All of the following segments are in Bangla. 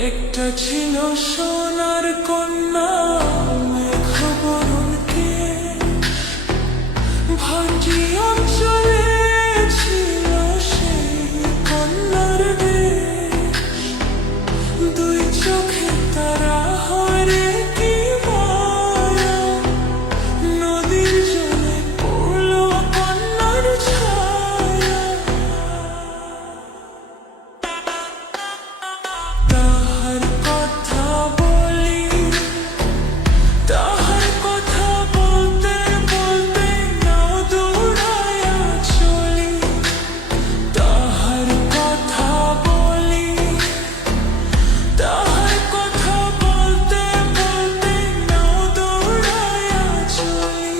একটা ছিল সোনার কন্যা, মেঘবরণকে ভাটি অঞ্চলে ছিল সেই কন্যার দেশ। দুই চোখে তারা হারে কি মায়া, নদীর জলে পড়ল কন্যার ছায়া। তাহার কথা বলি, তাহার কথা বলতে বলতে নাও দৌড়াইয়া চলি। তাহার কথা বলি, তাহার কথা বলতে বলতে নাও দৌড়াইয়া চলি।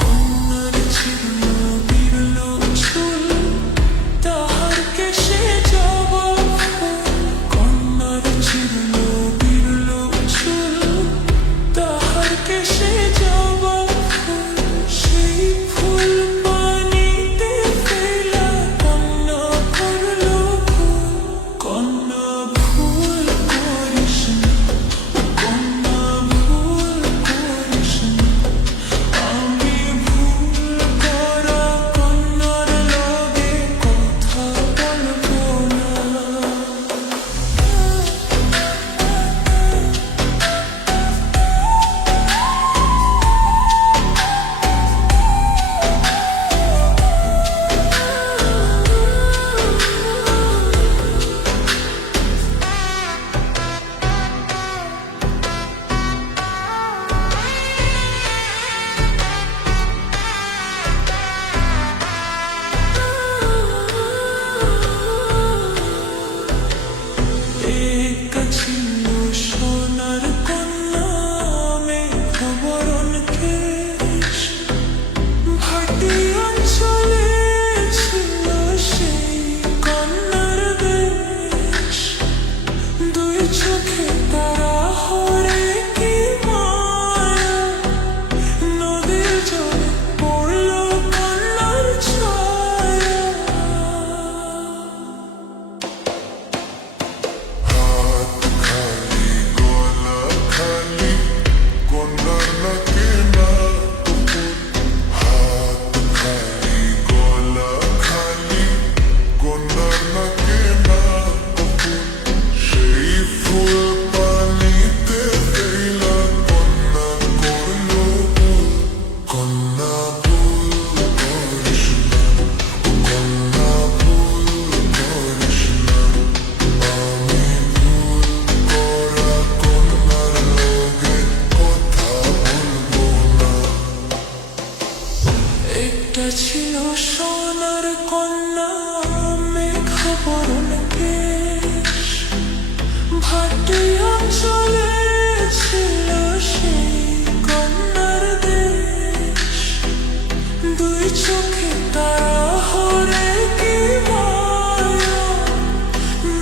কন্যার ছিল বিরল চুল, তাহার কেশে জবা ফুল। কন্যার ছিল বিরল চুল, তাহার কেশে জবা ফুল। সেই ফুল পানিতে ফেলা কন্যা করল ভুল। কন্যা ভুল করিস না, কন্যা ভুল করিস না। আমি ভুল করা কন্যার লগে কথা বলবো না। একটা ছিল সোনার কন্যা, মেঘবরণ কেশ। ভাটি অঞ্চলে ছিল সেই কন্যার দেশ। দুই চোখে তারা হরে কি মায়া, নদীর জলে পড়ল কন্যার ছায়া। একটা ছিল সোনার কন্যা, মেঘবরণ কেশ। ভাটি অঞ্চলে ছিল সেই কন্যার দেশ। দুই চোখে তারা হরে কি মায়া,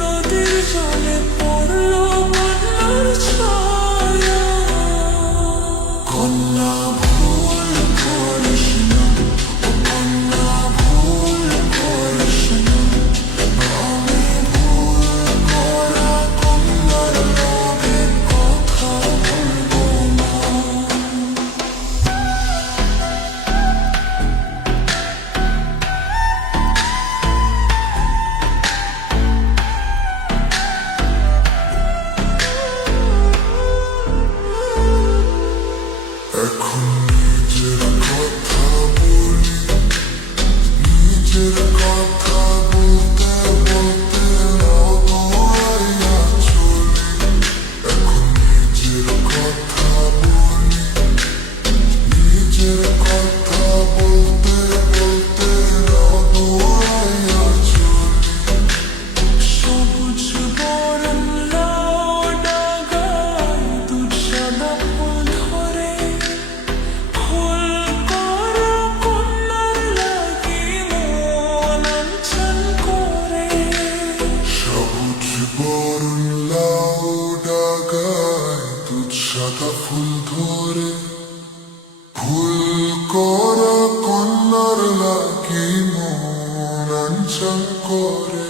নদীর জলে পড়ল কন্যার ছায়া। কন্যা ভুল করিস না, কন্যা ভুল করিস না। আমি ভুল করা কন্যার লগে করা কন্যার লাগি মন অঞ্চল করে